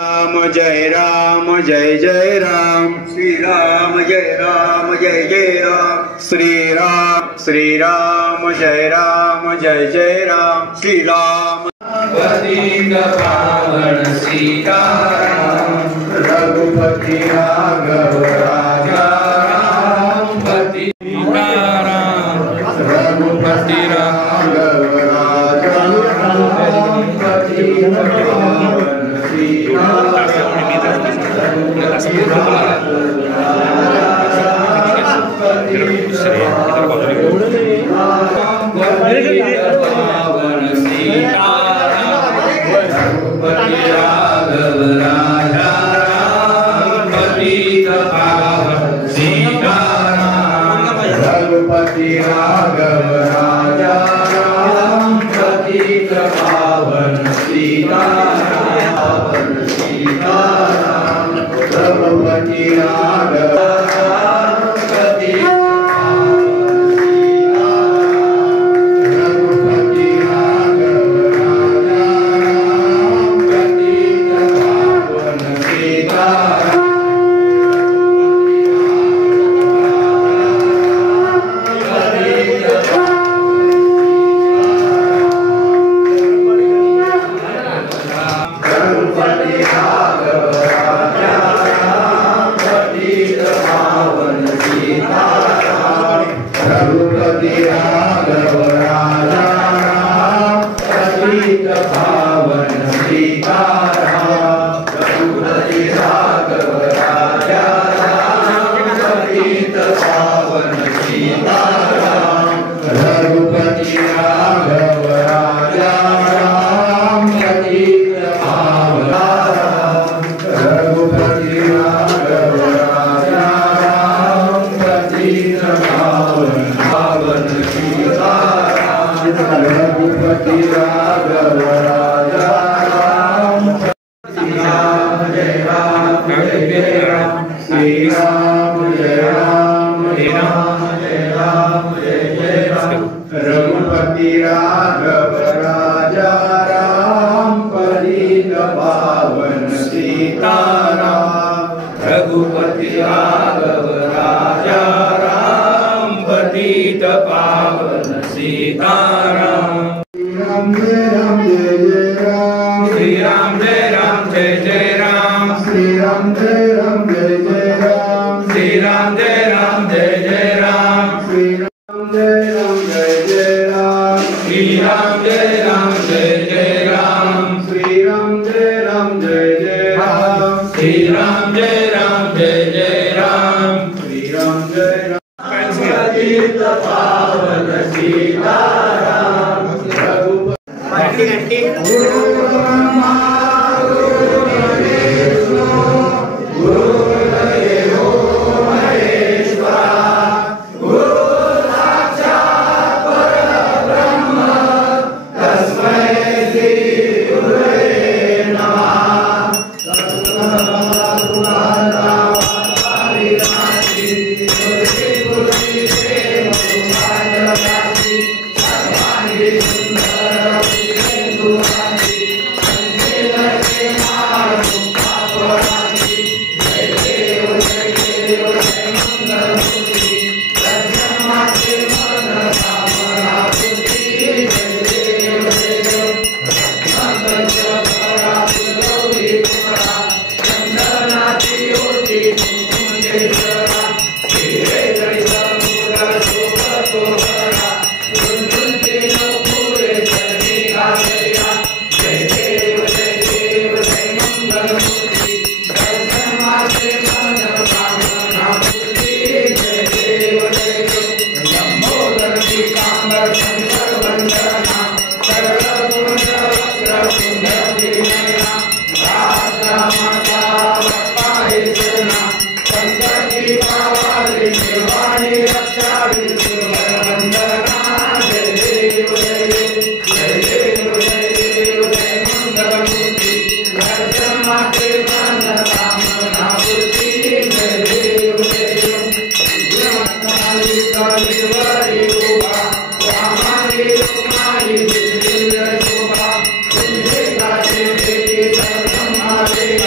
राम जय जय राम, श्री राम जय जय राम, श्री राम जय जय राम, श्री राम पतित पावन सीताराम, रघुपति राघव राजा राम, पति सीताराम, रघुपति राघव राजा राम, पतित पावन सीताराम, पावन सीताराम, रघुपति राघव राजा राम, पतित पावन सीताराम, रघुपति राघव राजा राम, पतित पावन सीताराम, सीताराम, रघुपति राघव रघुपति राघव राजा राम, पतित पावन सीताराम, रघुपति राघव राजा राम, पतित पावन सीताराम, राम जय जय राम, श्री राम जय जय राम, श्री राम जय जय राम, श्री राम जय जय राम, श्री राम जय जय राम, श्री राम जय जय राम, श्री राम जय जय राम, श्री राम जय जय राम, श्री राम जय राम, पतित पावन सीताराम, रघुपति Hare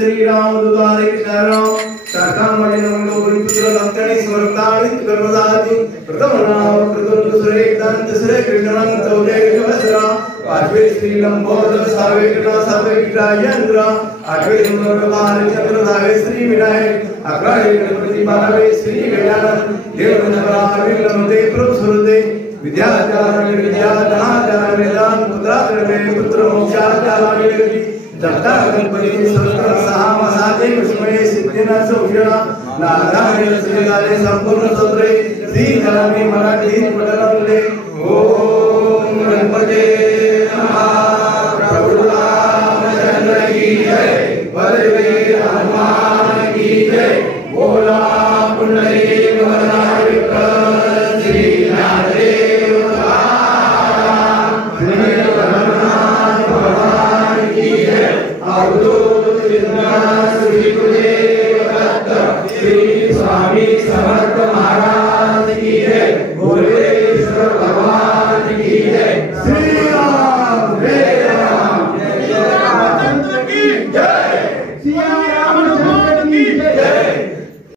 श्री राम दुदारे कृष्ण राम शाखाम मणि नमो पुत्र लक्ष्मणी स्मरतानि कर्मदाति प्रथम नाम प्रथम सुरे दंत सुरे कृष्णं चौदे वज्रा पाठवे श्री लंबोदर सावे कृष्ण सावे कृष्णयंद्र आठवे नमोकार चंद्र धावे श्री विनायक अकरावे गणपति बालवे श्री गजानन देव नमरावे नमते प्रभु सुरते विद्याचार्य विद्याधनाचार्य वेदांत पुत्राचार्य पुत्र मोक्षाचार्य दत्ता गणपति सहस्र सहामसादे विस्मये सिद्धिना सौषणा नादाने श्रीगाले संपूर्ण सत्रे श्री जलामी मराठी पटलमले ओम गणपते नमः प्रभु रामचंद्र की जय बलवीर हनुमान की जय बोला पुंडरीक वरदान विठ्ठल श्री ज्ञानदेव श्री स्वामी समर्थ महाराज की जय बोले